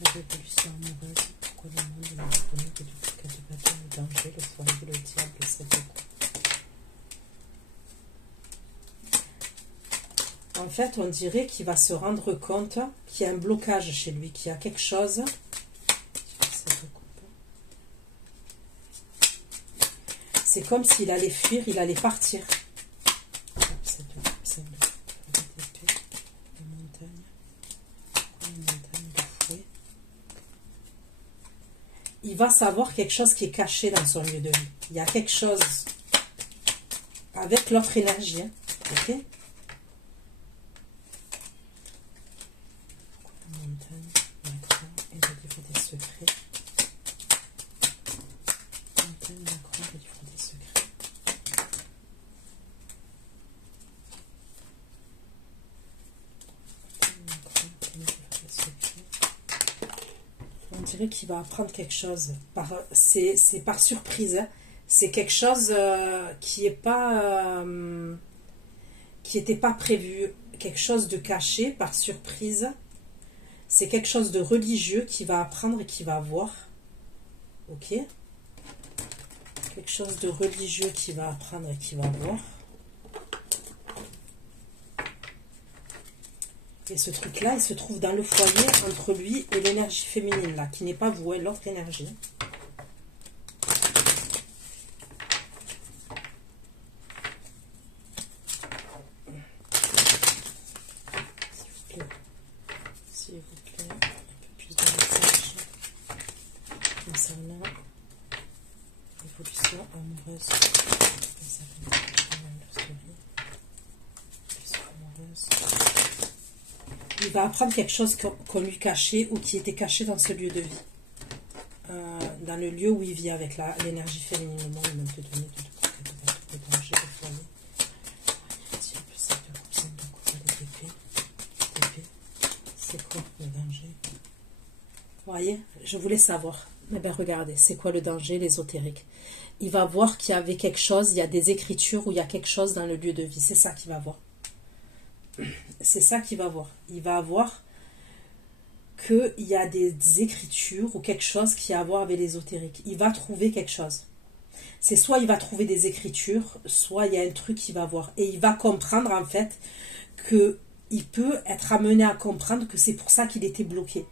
La révolution amoureuse, pourquoi le monde est disponible du bouquet de bâton, le danger, le foyer, le diable, c'est beaucoup. fait, on dirait qu'il va se rendre compte qu'il y a un blocage chez lui, qu'il y a quelque chose. C'est comme s'il allait fuir, il allait partir. Il va savoir quelque chose qui est caché dans son lieu de vie. Il y a quelque chose avec l'autre énergie. Hein. Ok? On dirait qu'il va apprendre quelque chose. C'est par surprise. Hein. C'est quelque chose qui n'était pas prévu. Quelque chose de caché par surprise. C'est quelque chose de religieux qu'il va apprendre et qu'il va voir. Ok? Quelque chose de religieux qu'il va apprendre et qu'il va voir. Et ce truc-là, il se trouve dans le foyer entre lui et l'énergie féminine, là, qui n'est pas vouée, l'autre énergie. S'il vous plaît, un peu plus de messages concernant l'évolution amoureuse. Il va apprendre quelque chose qu'on lui cachait ou qui était caché dans ce lieu de vie. Dans le lieu où il vit avec l'énergie féminine. Le monde même te donner de danger, de foyer. C'est quoi le danger? Vous voyez, je voulais savoir. Eh bien, regardez, c'est quoi le danger, l'ésotérique? Il va voir qu'il y avait quelque chose, il y a des écritures où il y a quelque chose dans le lieu de vie. C'est ça qu'il va voir. C'est ça qu'il va voir. Il va voir qu'il y a des écritures ou quelque chose qui a à voir avec l'ésotérique. Il va trouver quelque chose. C'est soit il va trouver des écritures, soit il y a un truc qu'il va voir. Et il va comprendre en fait qu'il peut être amené à comprendre que c'est pour ça qu'il était bloqué.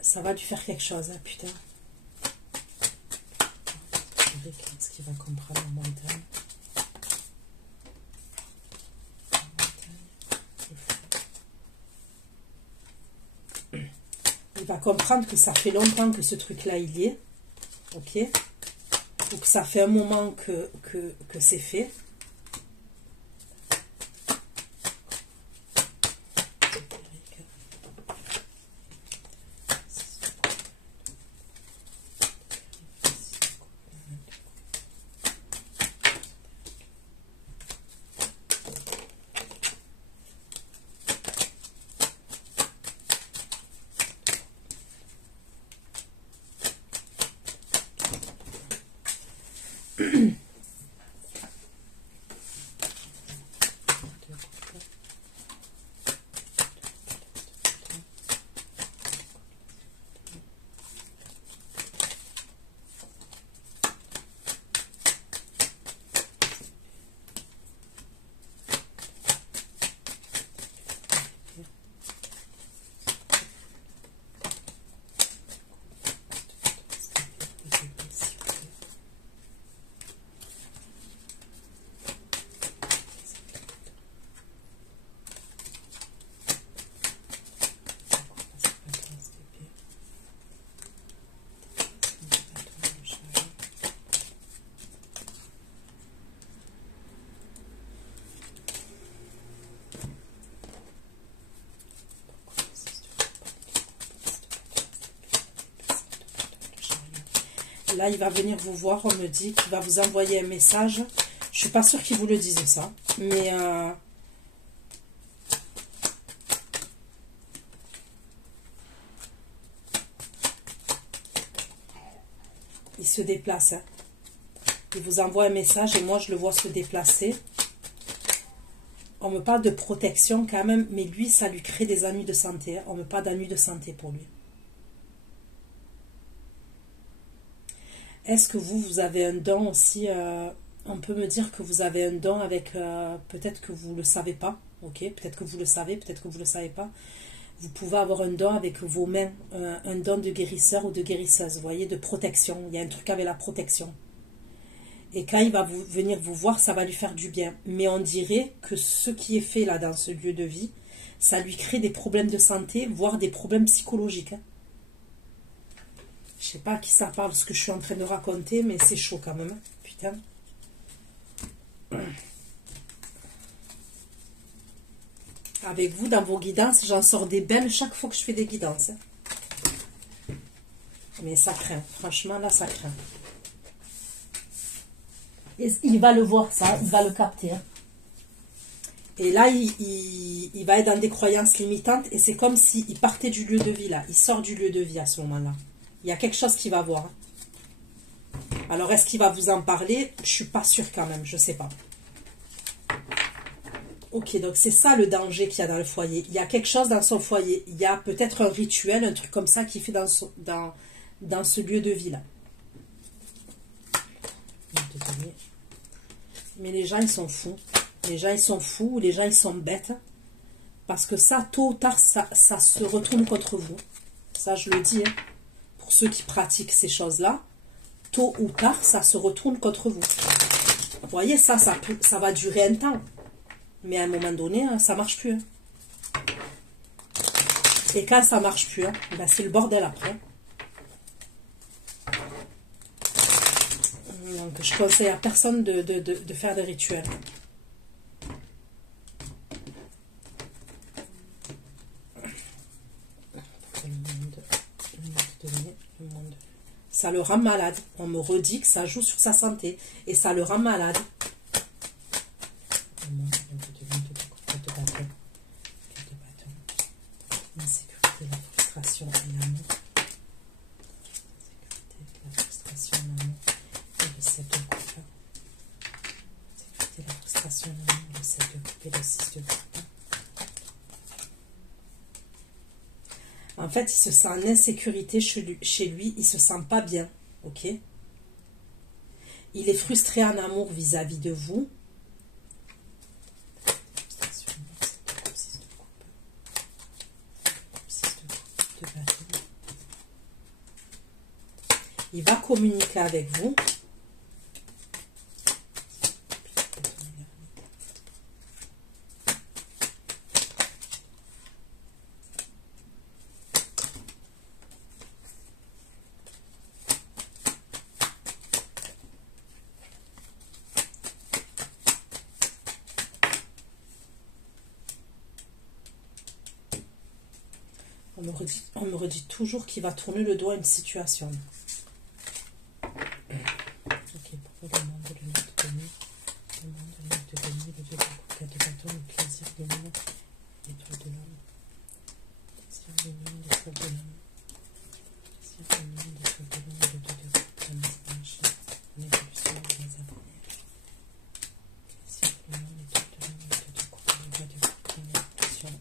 Ça va lui faire quelque chose, hein, putain. Ce qu'il va comprendre en montagne. Il va comprendre que ça fait longtemps que ce truc-là, il y est. Ok? Ou que ça fait un moment que c'est fait. Là, il va venir vous voir, on me dit qu'il va vous envoyer un message. Je suis pas sûre qu'il vous le dise ça, mais il se déplace. Hein. Il vous envoie un message et moi je le vois se déplacer. On me parle de protection quand même, mais lui, ça lui crée des ennuis de santé. Hein. On me parle d'ennuis de santé pour lui. Est-ce que vous avez un don aussi on peut me dire que vous avez un don avec... peut-être que vous ne le savez pas. Ok, peut-être que vous le savez, peut-être que vous ne le savez pas. Vous pouvez avoir un don avec vos mains. Un don de guérisseur ou de guérisseuse. Vous voyez, de protection. Il y a un truc avec la protection. Et quand il va venir vous voir, ça va lui faire du bien. Mais on dirait que ce qui est fait là dans ce lieu de vie, ça lui crée des problèmes de santé, voire des problèmes psychologiques. Hein. Je sais pas à qui ça parle ce que je suis en train de raconter, mais c'est chaud quand même. Hein. Putain. Avec vous, dans vos guidances, j'en sors des belles chaque fois que je fais des guidances. Hein. Mais ça craint. Franchement, là, ça craint. Et il va le voir, ça, il va le capter. Hein. Et là, il va être dans des croyances limitantes. Et c'est comme s'il partait du lieu de vie, là. Il sort du lieu de vie à ce moment-là. Il y a quelque chose qu'il va voir. Hein. Alors, est-ce qu'il va vous en parler? Je ne suis pas sûre quand même, je ne sais pas. Ok, donc c'est ça le danger qu'il y a dans le foyer. Il y a quelque chose dans son foyer. Il y a peut-être un rituel, un truc comme ça qu'il fait dans ce lieu de vie-là. Mais les gens, ils sont fous. Les gens, ils sont fous. Les gens, ils sont bêtes. Parce que ça, tôt ou tard, ça se retourne contre vous. Ça, je le dis. Hein. Pour ceux qui pratiquent ces choses-là, tôt ou tard, ça se retourne contre vous. Vous voyez, ça va durer un temps. Mais à un moment donné, ça ne marche plus. Hein. Et quand ça ne marche plus, hein, ben c'est le bordel après. Donc, je conseille à personne de faire des rituels. Ça le rend malade. On me redit que ça joue sur sa santé. Et ça le rend malade. L'insécurité, la frustration et l'amour. La frustration, l'amour et le 7 de coupe. Sécurité, la frustration, l'amour, le 7 de coupe et le 6 de coupe. En fait, il se sent en insécurité chez lui, il se sent pas bien, ok? Il est frustré en amour vis-à-vis de vous. Il va communiquer avec vous. On me redit toujours qu'il va tourner le dos à une situation. Ok, pourquoi le monde de l'unité de nuit, le monde de l'unité de nuit, le dieu de coupe, 4 de bâton, le plaisir de l'homme, l'étoile de l'homme, le plaisir de l'homme, l'étoile de l'homme, le plaisir de l'homme, l'étoile de l'homme, le dieu de coupe, la magie, l'évolution des abonnés, le plaisir de l'homme, l'étoile de l'homme, le dieu de coupe, le dieu de coupe, l'évolution.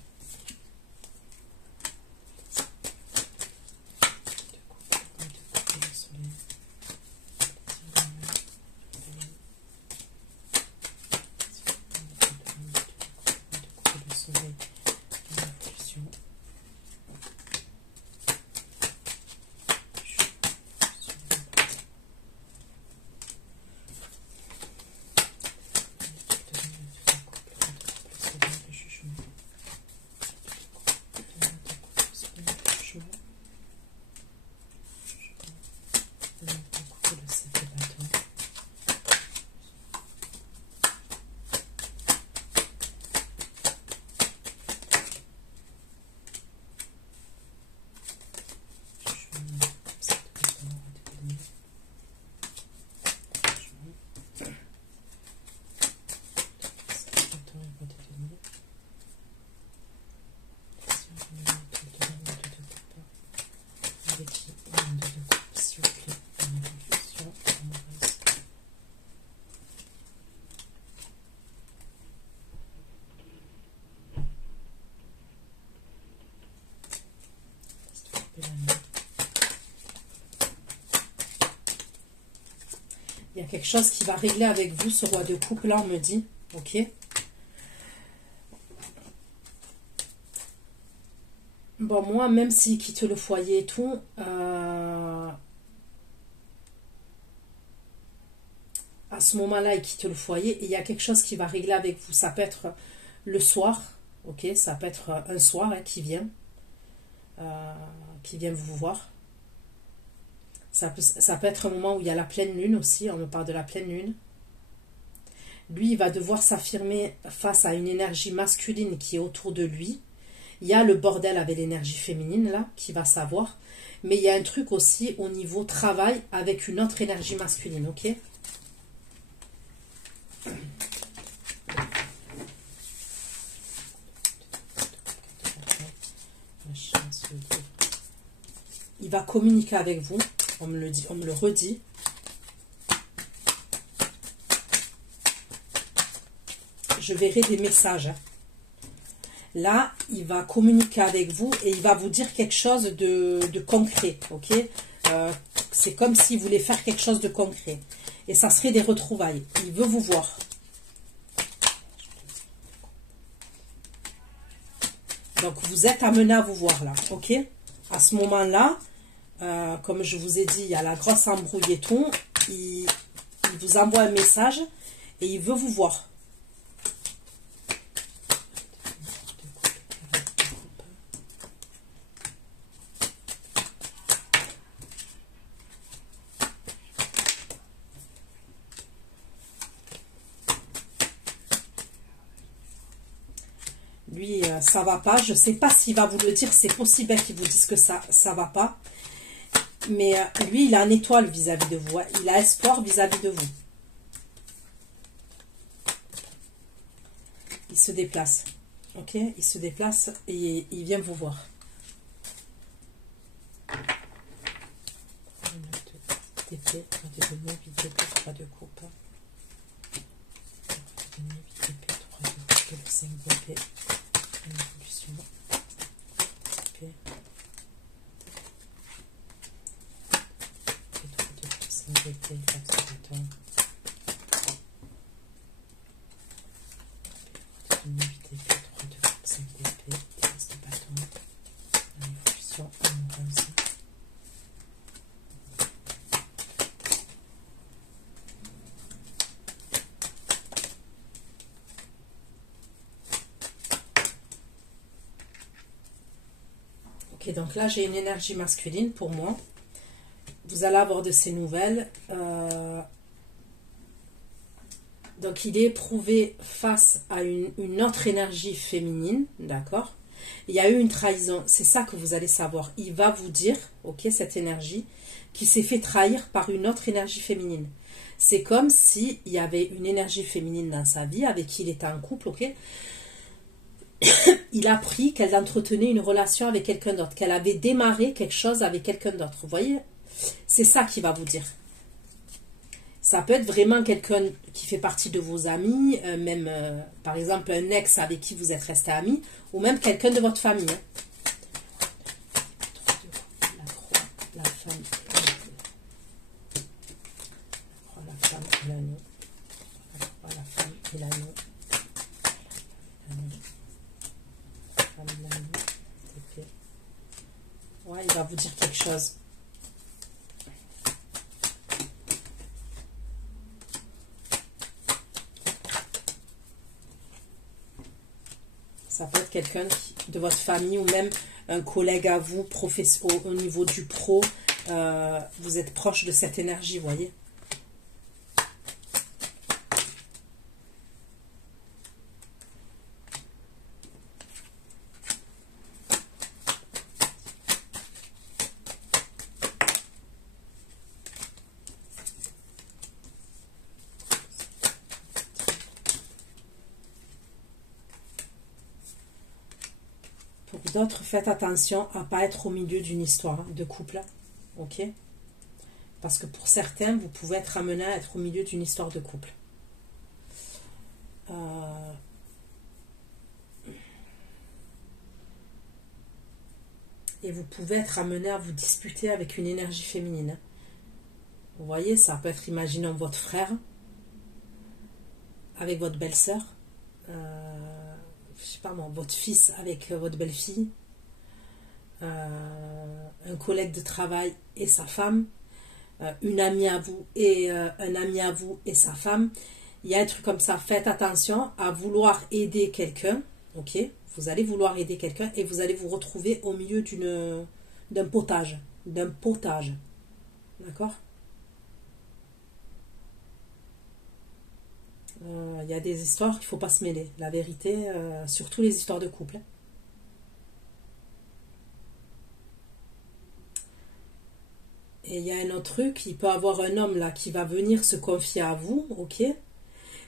y a quelque chose qui va régler avec vous, ce roi de coupe, là, on me dit. Ok. Bon, moi, même s'il quitte le foyer et tout, à ce moment-là, il quitte le foyer et il y a quelque chose qui va régler avec vous. Ça peut être le soir, ok, ça peut être un soir hein, qui vient vous voir. Ça peut être un moment où il y a la pleine lune aussi, on me parle de la pleine lune. Lui, il va devoir s'affirmer face à une énergie masculine qui est autour de lui. Il y a le bordel avec l'énergie féminine, là, qui va savoir. Mais il y a un truc aussi au niveau travail avec une autre énergie masculine, ok? Il va communiquer avec vous, on me le dit, on me le redit. Je verrai des messages. Là, il va communiquer avec vous et il va vous dire quelque chose de concret, ok? C'est comme s'il voulait faire quelque chose de concret. Et ça serait des retrouvailles. Il veut vous voir. Donc, vous êtes amené à vous voir là, ok? À ce moment-là, comme je vous ai dit, il y a la grosse embrouille et tout. Il vous envoie un message et il veut vous voir. Lui, ça va pas. Je sais pas s'il va vous le dire. C'est possible qu'il vous dise que ça va pas. Mais lui, il a une étoile vis-à-vis de vous. Il a espoir vis-à-vis de vous. Il se déplace. Ok? Il se déplace et il vient vous voir. TP, 3 de demi, 8 TP, 3 de coupe. 3 de demi, 8 TP, 3 de coupe, 5 TP. Une évolution. TP. 3 de coupe, 5 TP, 4 de bâton. 3 de demi, 8 TP, 3 de coupe, 5 TP, 10 de bâton. Une évolution amoureuse. Ok, donc là, j'ai une énergie masculine pour moi. Vous allez avoir de ces nouvelles. Donc, il est éprouvé face à une autre énergie féminine, d'accord? Il y a eu une trahison, c'est ça que vous allez savoir. Il va vous dire, ok, cette énergie, qui s'est fait trahir par une autre énergie féminine. C'est comme s'il y avait une énergie féminine dans sa vie, avec qui il était en couple, ok? Il a appris qu'elle entretenait une relation avec quelqu'un d'autre, qu'elle avait démarré quelque chose avec quelqu'un d'autre. Vous voyez? C'est ça qu'il va vous dire. Ça peut être vraiment quelqu'un qui fait partie de vos amis, même par exemple un ex avec qui vous êtes resté amis, ou même quelqu'un de votre famille. La croix, la femme, la femme et l'anneau. La croix, la femme et l'anneau. Ouais, il va vous dire quelque chose. Ça peut être quelqu'un de votre famille ou même un collègue à vous, au niveau du pro. Vous êtes proche de cette énergie, vous voyez. Pour d'autres, faites attention à ne pas être au milieu d'une histoire de couple, ok? Parce que pour certains, vous pouvez être amené à être au milieu d'une histoire de couple. Et vous pouvez être amené à vous disputer avec une énergie féminine. Vous voyez, ça peut être, imaginons, votre frère avec votre belle-sœur, je sais pas moi, votre fils avec votre belle-fille, un collègue de travail et sa femme, une amie à vous et un ami à vous et sa femme. Il y a un truc comme ça. Faites attention à vouloir aider quelqu'un, ok? Vous allez vouloir aider quelqu'un et vous allez vous retrouver au milieu d'un potage, d'accord? Il y a des histoires qu'il ne faut pas se mêler. La vérité, surtout les histoires de couple. Et il y a un autre truc, il peut avoir un homme là qui va venir se confier à vous, ok? Et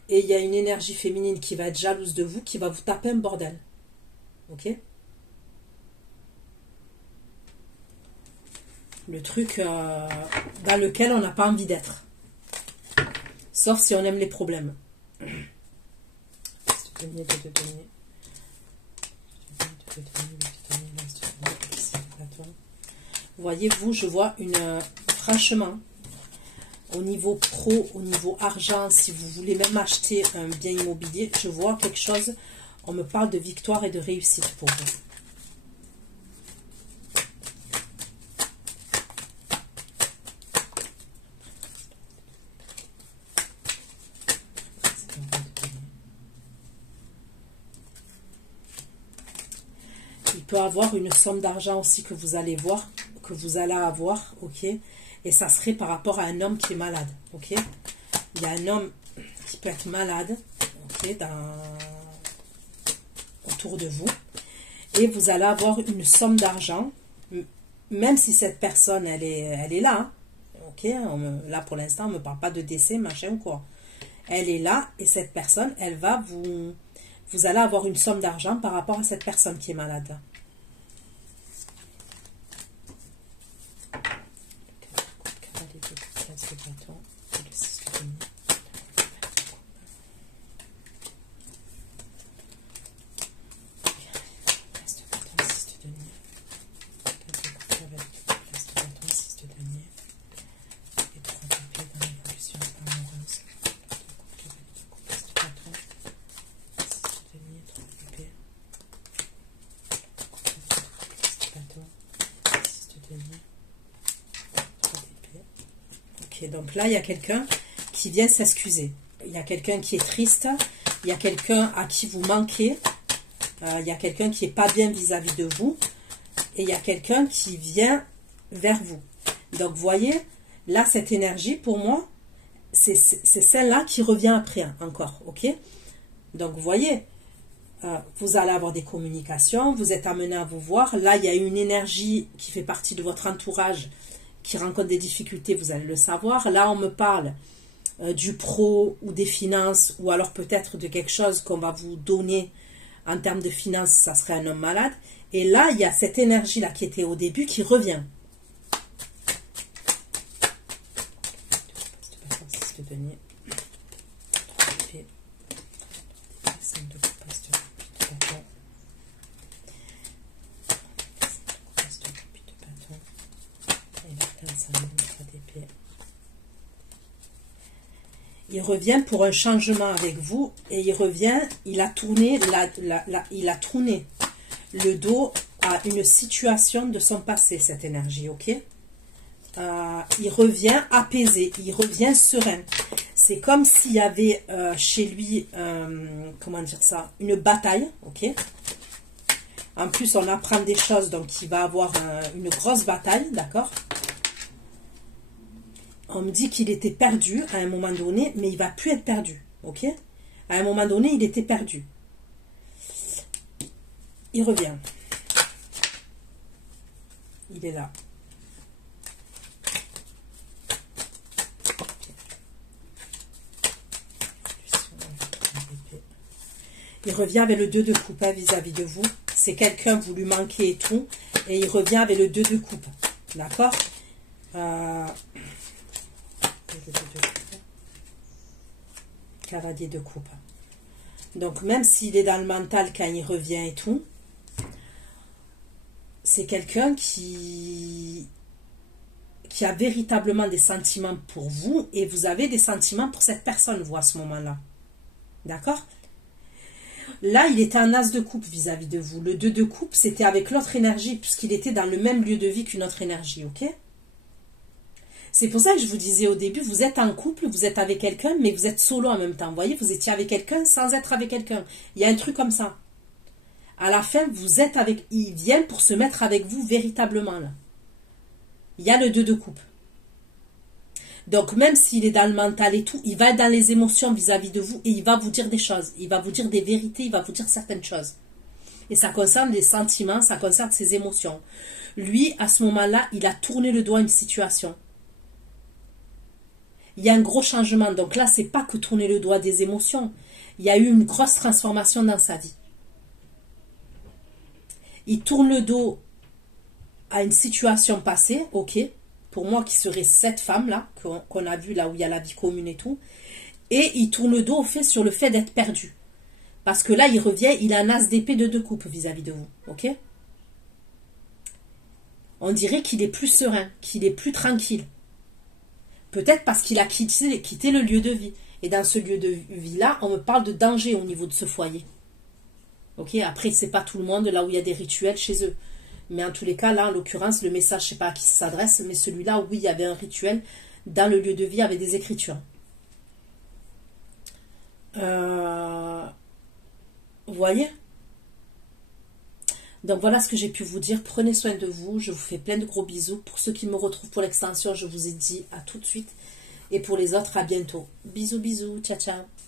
il y a une énergie féminine qui va être jalouse de vous, qui va vous taper un bordel. Ok? Le truc dans lequel on n'a pas envie d'être. Sauf si on aime les problèmes. Voyez-vous, je vois franchement, au niveau pro, au niveau argent, si vous voulez même acheter un bien immobilier, je vois quelque chose, on me parle de victoire et de réussite pour vous. Il peut avoir une somme d'argent aussi que vous allez voir, que vous allez avoir, ok? Et ça serait par rapport à un homme qui est malade, ok? Il y a un homme qui peut être malade, ok, autour de vous. Et vous allez avoir une somme d'argent, même si cette personne, elle est là, hein, ok? Là, pour l'instant, on ne me parle pas de décès, machin ou quoi. Elle est là, et cette personne, elle va vous allez avoir une somme d'argent par rapport à cette personne qui est malade. Donc là, il y a quelqu'un qui vient s'excuser. Il y a quelqu'un qui est triste. Il y a quelqu'un à qui vous manquez. Il y a quelqu'un qui n'est pas bien vis-à-vis de vous. Et il y a quelqu'un qui vient vers vous. Donc, vous voyez, là, cette énergie, pour moi, c'est celle-là qui revient après, hein, encore. Ok? Donc, vous voyez, vous allez avoir des communications. Vous êtes amené à vous voir. Là, il y a une énergie qui fait partie de votre entourage qui rencontre des difficultés, vous allez le savoir. Là, on me parle du pro ou des finances, ou alors peut-être de quelque chose qu'on va vous donner en termes de finances, ça serait un homme malade. Et là, il y a cette énergie-là qui était au début qui revient. Il revient pour un changement avec vous et il revient, il a tourné, il a tourné le dos à une situation de son passé, cette énergie, ok? Il revient apaisé, il revient serein. C'est comme s'il y avait chez lui, comment dire ça, une bataille, ok? En plus, on apprend des choses, donc il va avoir une grosse bataille, d'accord? On me dit qu'il était perdu à un moment donné, mais il ne va plus être perdu, ok? À un moment donné, il était perdu. Il revient. Il est là. Il revient avec le 2 de coupe vis-à-vis de vous. C'est quelqu'un, vous lui manquez et tout. Et il revient avec le 2 de coupe. D'accord? Cavalier de coupe. Donc même s'il est dans le mental quand il revient et tout, c'est quelqu'un qui qui a véritablement des sentiments pour vous et vous avez des sentiments pour cette personne, vous, à ce moment-là. D'accord? Là, il était un as de coupe vis-à-vis de vous. Le 2 de coupe, c'était avec l'autre énergie, puisqu'il était dans le même lieu de vie qu'une autre énergie, ok? C'est pour ça que je vous disais au début, vous êtes en couple, vous êtes avec quelqu'un, mais vous êtes solo en même temps. Vous voyez, vous étiez avec quelqu'un sans être avec quelqu'un. Il y a un truc comme ça. À la fin, vous êtes avec... Il vient pour se mettre avec vous véritablement, là. Il y a le 2 de coupe. Donc, même s'il est dans le mental et tout, il va être dans les émotions vis-à-vis de vous et il va vous dire des choses. Il va vous dire des vérités, il va vous dire certaines choses. Et ça concerne les sentiments, ça concerne ses émotions. Lui, à ce moment-là, il a tourné le dos à une situation. Il y a un gros changement. Donc là, c'est pas que tourner le dos à des émotions. Il y a eu une grosse transformation dans sa vie. Il tourne le dos à une situation passée, ok, pour moi qui serait cette femme-là, qu'on a vu là où il y a la vie commune et tout, et il tourne le dos au fait sur le fait d'être perdu. Parce que là, il revient, il a un as d'épée de 2 coupes vis-à-vis de vous, ok? On dirait qu'il est plus serein, qu'il est plus tranquille. Peut-être parce qu'il a quitté le lieu de vie. Et dans ce lieu de vie-là, on me parle de danger au niveau de ce foyer. Ok, après, c'est pas tout le monde là où il y a des rituels chez eux. Mais en tous les cas, là, en l'occurrence, le message, je ne sais pas à qui ça s'adresse, mais celui-là, oui, il y avait un rituel dans le lieu de vie avec des écritures. Vous voyez? Donc, voilà ce que j'ai pu vous dire. Prenez soin de vous. Je vous fais plein de gros bisous. Pour ceux qui me retrouvent pour l'extension, je vous ai dit à tout de suite. Et pour les autres, à bientôt. Bisous, bisous. Ciao, ciao.